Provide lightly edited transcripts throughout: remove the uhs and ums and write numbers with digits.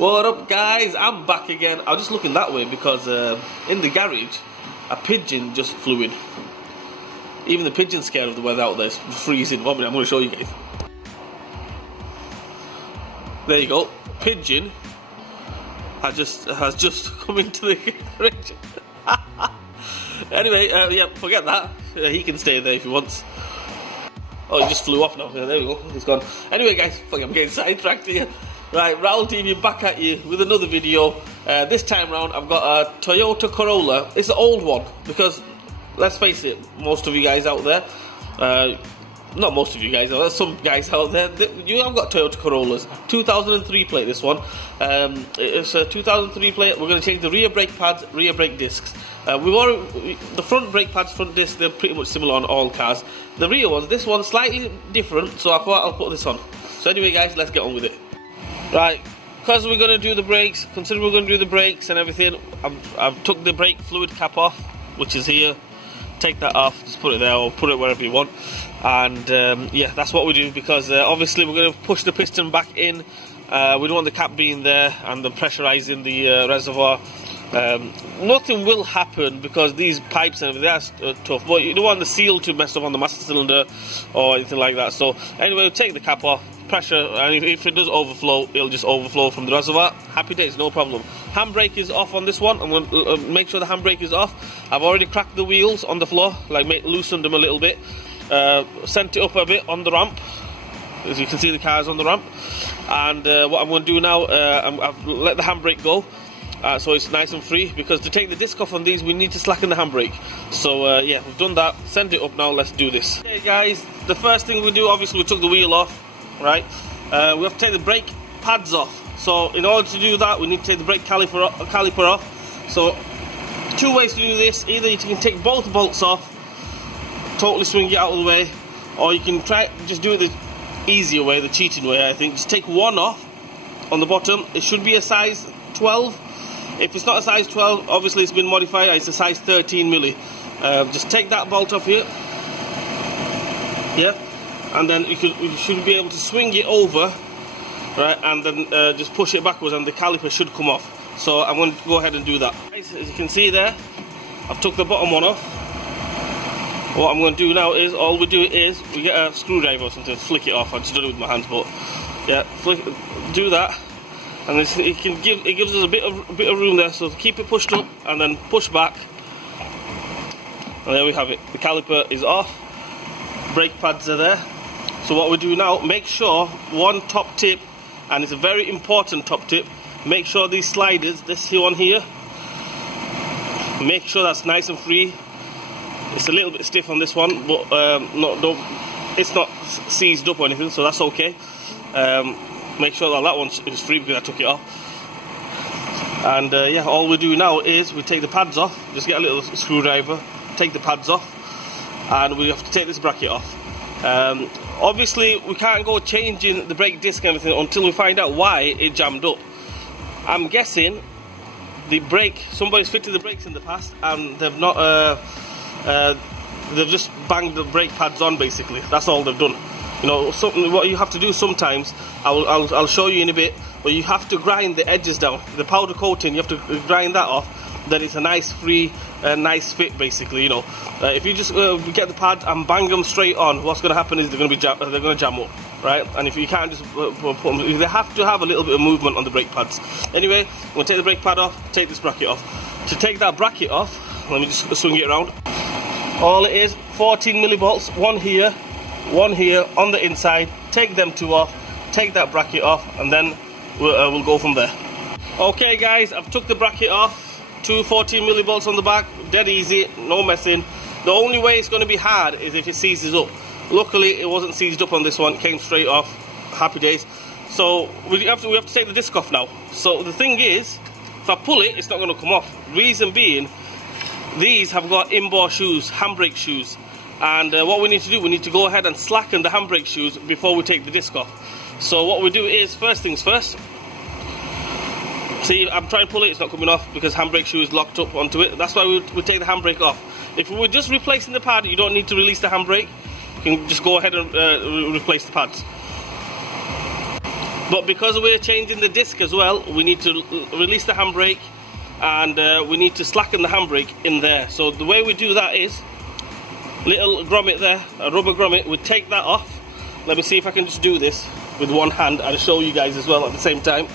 What up, guys? I'm back again. I was just looking that way because in the garage a pigeon just flew in. Even the pigeon's scared of the weather out there. It's freezing. 1 minute, I'm going to show you guys. There you go. Pigeon has just come into the garage. Anyway, yeah, forget that. He can stay there if he wants. Oh, he just flew off now. There we go. He's gone. Anyway, guys, fuck, I'm getting sidetracked here. Right, Raul TV back at you with another video. This time round, I've got a Toyota Corolla. It's an old one because, let's face it, most of you guys out there, not most of you guys, there's some guys out there, you have got Toyota Corollas. 2003 plate, this one. It's a 2003 plate. We're going to change the rear brake pads, rear brake discs. We've already, the front brake pads, front discs, they're pretty much similar on all cars. The rear ones, this one's slightly different, so I thought I'll put this on. So anyway, guys, let's get on with it. Right, because we're going to do the brakes, considering we're going to do the brakes and everything, I've took the brake fluid cap off, which is here. Take that off, just put it there or put it wherever you want. And yeah, that's what we do because obviously we're going to push the piston back in. We don't want the cap being there and then pressurizing the reservoir. Nothing will happen because these pipes and everything, that's tough, but you don't want the seal to mess up on the master cylinder or anything like that. So anyway, we'll take the cap off, pressure, and if it does overflow, it'll just overflow from the reservoir. Happy days, no problem. Handbrake is off on this one. I'm going to make sure the handbrake is off. I've already cracked the wheels on the floor, like loosened them a little bit, sent it up a bit on the ramp. As you can see, the car's on the ramp. And what I'm going to do now, I've let the handbrake go. So it's nice and free, because to take the disc off on these we need to slacken the handbrake. So yeah, we've done that, send it up now, let's do this. Okay guys, the first thing we do, obviously we took the wheel off, right? We have to take the brake pads off. So in order to do that we need to take the brake caliper off. So two ways to do this: either you can take both bolts off, totally swing it out of the way, or you can try just do it the easier way, the cheating way I think. Just take one off on the bottom. It should be a size 12. If it's not a size 12, obviously it's been modified, it's a size 13 milli. Just take that bolt off here. Yeah, and then you should be able to swing it over, right, and then just push it backwards and the caliper should come off. So I'm going to go ahead and do that. As you can see there, I've took the bottom one off. What I'm going to do now is, all we do is, we get a screwdriver or something, flick it off. I just done it with my hands, but yeah, do that. And it gives us a bit of room there, so keep it pushed up and then push back, and there we have it. The caliper is off, brake pads are there. So what we do now, make sure one top tip, and it's a very important top tip, make sure these sliders, this one here, make sure that's nice and free. It's a little bit stiff on this one, but it's not seized up or anything, so that's okay. Make sure that one is free because I took it off. And yeah, all we do now is we take the pads off. Just get a little screwdriver, take the pads off, and we have to take this bracket off. Obviously we can't go changing the brake disc and everything until we find out why it jammed up. I'm guessing the brake, somebody's fitted the brakes in the past and they've not they've just banged the brake pads on, basically. That's all they've done. You know, what you have to do sometimes, I'll show you in a bit, but you have to grind the edges down. The powder coating, you have to grind that off, then it's a nice free, nice fit, basically, you know. If you just get the pad and bang them straight on, what's going to happen is they're going to jam up, right? And if you can't just put them, they have to have a little bit of movement on the brake pads. Anyway, I'm going to take the brake pad off, take this bracket off. To take that bracket off, let me just swing it around. All it is, 14 millivolts, one here on the inside. Take them two off, take that bracket off, and then we'll go from there. Okay guys, I've took the bracket off, two 14 millivolts on the back, dead easy, no messing. The only way it's going to be hard is if it seizes up. Luckily it wasn't seized up on this one, it came straight off, happy days. So we have to take the disc off now. So the thing is, if I pull it, it's not going to come off. Reason being, these have got inboard shoes, handbrake shoes. And what we need to do, we need to go ahead and slacken the handbrake shoes before we take the disc off. So what we do is, first things first. See, I'm trying to pull it, it's not coming off because handbrake shoe is locked up onto it. That's why we take the handbrake off. If we were just replacing the pad, you don't need to release the handbrake. You can just go ahead and replace the pads. But because we're changing the disc as well, we need to release the handbrake, and we need to slacken the handbrake in there. So the way we do that is, little grommet there, a rubber grommet, we take that off. Let me see if I can just do this with one hand and show you guys as well at the same time.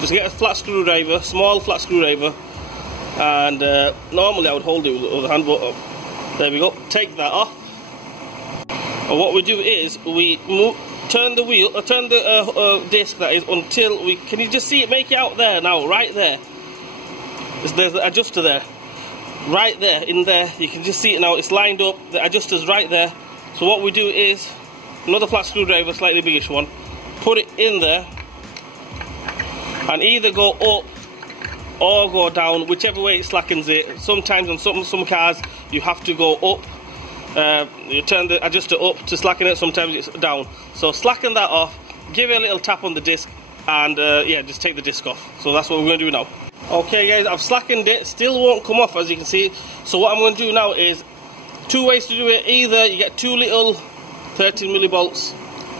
Just get a flat screwdriver, small flat screwdriver, and normally I would hold it with the other hand, but there we go. Take that off. And what we do is we turn the wheel, turn the disc, that is, until we. Can you just see it? Make it out there now, right there. There's the adjuster there, right there, in there. You can just see it now. It's lined up. The adjuster's right there. So what we do is another flat screwdriver, slightly biggish one. Put it in there, and either go up or go down, whichever way it slackens it. Sometimes on some cars you have to go up. You turn the adjuster up to slacken it, sometimes it's down. So slacken that off, give it a little tap on the disc, and yeah, just take the disc off. So that's what we're going to do now. Okay guys, I've slackened it, still won't come off as you can see. So what I'm going to do now is, two ways to do it. Either you get two little 13 millibolts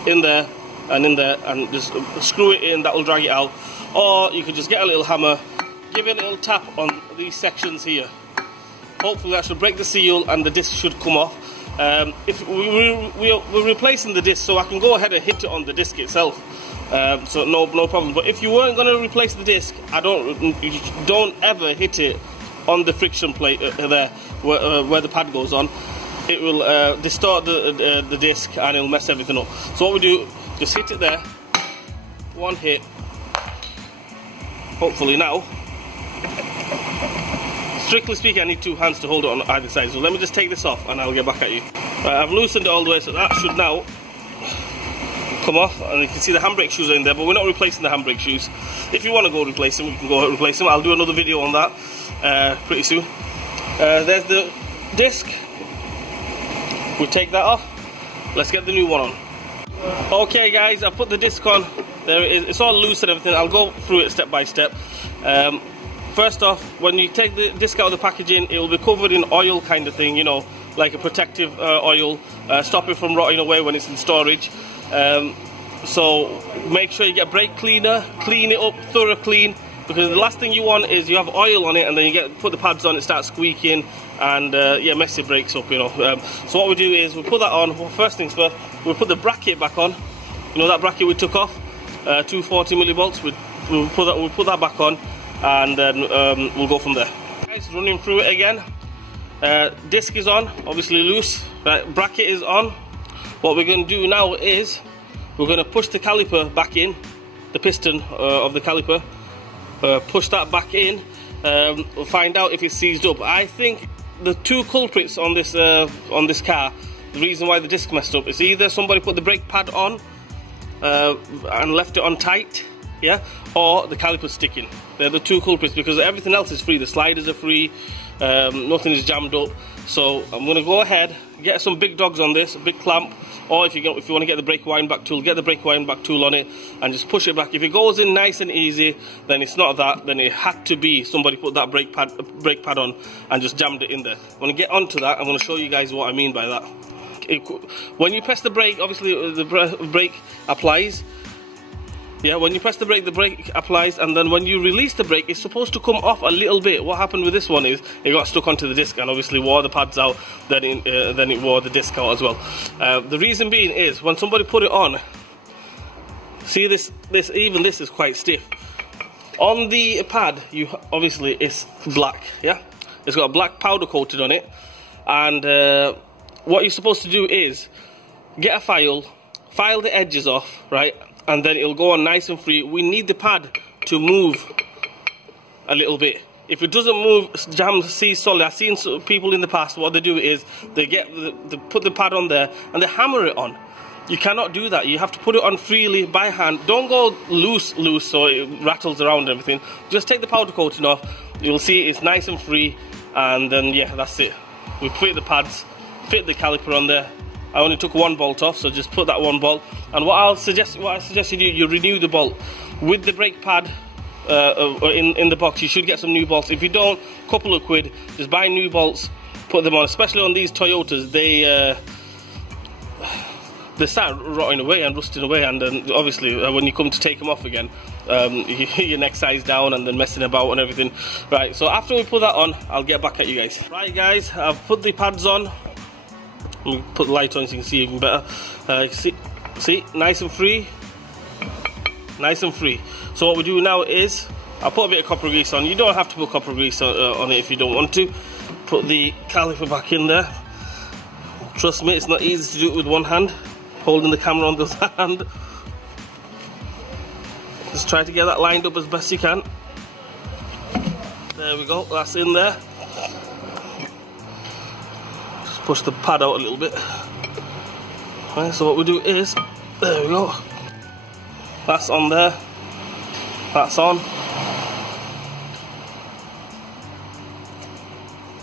in there, and just screw it in, that will drag it out. Or you could just get a little hammer, give it a little tap on these sections here. Hopefully that should break the seal and the disc should come off. If we're replacing the disc, so I can go ahead and hit it on the disc itself. So no problem. But if you weren't going to replace the disc, you don't ever hit it on the friction plate there where the pad goes on. It will distort the disc and it will mess everything up. So what we do, just hit it there, one hit. Hopefully now. Strictly speaking, I need two hands to hold it on either side. So let me just take this off and I'll get back at you. Right, I've loosened it all the way, so that should now come off. And you can see the handbrake shoes are in there, but we're not replacing the handbrake shoes. If you want to go replace them, we can go replace them. I'll do another video on that pretty soon. There's the disc. We take that off. Let's get the new one on. Okay guys, I've put the disc on. There it is. It's all loose and everything. I'll go through it step by step. First off, when you take the disc out of the packaging, it will be covered in oil kind of thing, you know, like a protective oil, stop it from rotting away when it's in storage. So make sure you get brake cleaner, clean it up, thorough clean, because the last thing you want is you have oil on it and then you put the pads on, it starts squeaking, and yeah, mess your brakes up, you know. So what we do is we put that on. Well, first things first, we'll put the bracket back on. You know that bracket we took off, 240 millivolts. We'll put that back on, and then we'll go from there. Guys, running through it again. Disc is on, obviously loose. Right, bracket is on. What we're going to do now is we're going to push the caliper back in, the piston of the caliper. Push that back in. We'll find out if it's seized up. I think the two culprits on this car, the reason why the disc messed up, is either somebody put the brake pad on and left it on tight, yeah, or the caliper's sticking. They're the two culprits, because everything else is free. The sliders are free, nothing is jammed up. So I'm going to go ahead, get some big dogs on this, a big clamp, or if you want to get the brake wind back tool, get the brake wind back tool on it and just push it back. If it goes in nice and easy, then it's not that, then it had to be somebody put that brake pad on and just jammed it in there. When I get onto that, I'm going to show you guys what I mean by that. When you press the brake, obviously the brake applies. Yeah, when you press the brake applies, and then when you release the brake, it's supposed to come off a little bit. What happened with this one is it got stuck onto the disc and obviously wore the pads out, then it wore the disc out as well. The reason being is when somebody put it on, see this is quite stiff. On the pad, obviously it's black, yeah? It's got a black powder coated on it, and what you're supposed to do is get a file the edges off, right? And then it'll go on nice and free. We need the pad to move a little bit. If it doesn't move, jam sees solid. I've seen people in the past, what they do is they put the pad on there and they hammer it on. You cannot do that. You have to put it on freely by hand. Don't go loose so it rattles around and everything. Just take the powder coating off. You'll see it's nice and free, and then yeah, that's it. We fit the pads, fit the caliper on there. I only took one bolt off, so just put that one bolt. And what I suggest you do, you renew the bolt with the brake pad in the box. You should get some new bolts. If you don't, couple of quid, just buy new bolts, put them on. Especially on these Toyotas, they start rotting away and rusting away, and then obviously when you come to take them off again, your neck size down and then messing about and everything. Right, so after we put that on, I'll get back at you guys. Right guys, I've put the pads on. Let me put the light on so you can see even better. See, nice and free. Nice and free. So what we do now is, I'll put a bit of copper grease on. You don't have to put copper grease on it if you don't want to. Put the caliper back in there. Trust me, it's not easy to do it with one hand, holding the camera on the other hand. Just try to get that lined up as best you can. There we go, that's in there. Just push the pad out a little bit. Right, so what we do is, there we go. That's on there. That's on.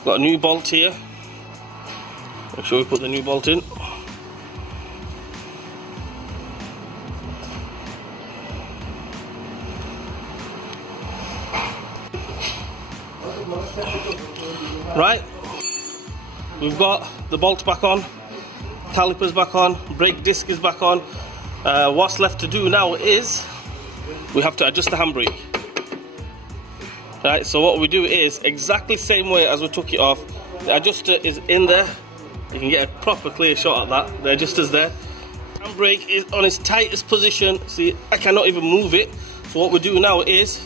Got a new bolt here. Make sure we put the new bolt in. Right, we've got the bolt back on, calipers back on, brake disc is back on. What's left to do now is we have to adjust the handbrake. Right, so what we do is exactly the same way as we took it off. The adjuster is in there. You can get a proper clear shot at that. The adjuster's there. Handbrake is on its tightest position. See, I cannot even move it. So what we do now is,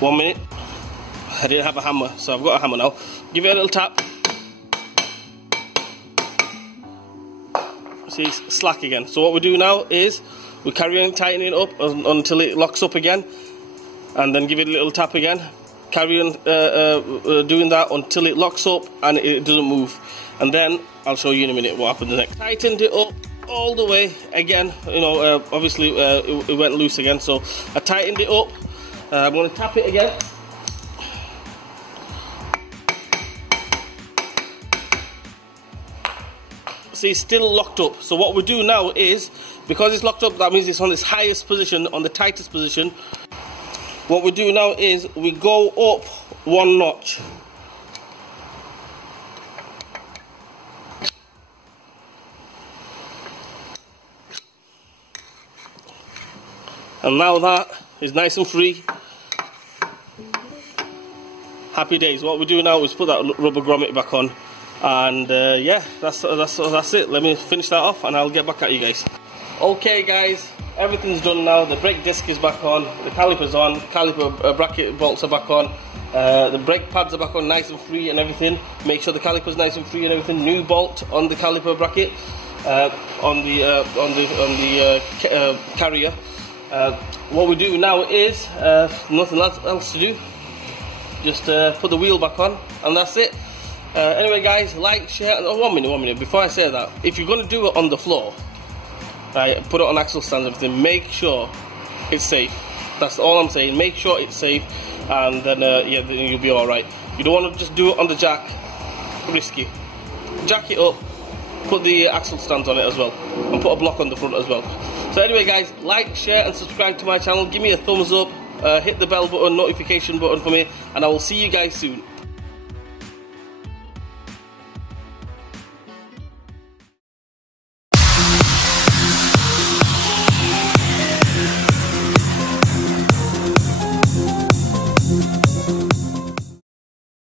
1 minute. I didn't have a hammer, so I've got a hammer now. Give it a little tap. See, it's slack again. So what we do now is we carry on tightening it up until it locks up again, and then give it a little tap again. Carry on doing that until it locks up and it doesn't move, and then I'll show you in a minute what happens next. Tightened it up all the way again. You know, obviously it went loose again, so I tightened it up. I'm going to tap it again. See, it's still locked up. So what we do now is, because it's locked up, that means it's on its highest position, on the tightest position. What we do now is we go up 1 notch. And now that is nice and free. Happy days. What we do now is put that rubber grommet back on. And yeah, that's it. Let me finish that off and I'll get back at you guys. Okay guys, everything's done now. The brake disc is back on, the caliper's on, caliper bracket bolts are back on, the brake pads are back on, nice and free and everything. Make sure the caliper's nice and free and everything. New bolt on the caliper bracket, on the carrier. What we do now is nothing else to do. Just put the wheel back on and that's it. Anyway guys, like, share, oh, 1 minute, before I say that, if you're going to do it on the floor, right, put it on axle stands and everything, make sure it's safe. That's all I'm saying, make sure it's safe, and then, yeah, then you'll be alright. You don't want to just do it on the jack, risky. Jack it up, put the axle stands on it as well, and put a block on the front as well. So anyway guys, like, share and subscribe to my channel, give me a thumbs up, hit the bell button, notification button for me, and I will see you guys soon.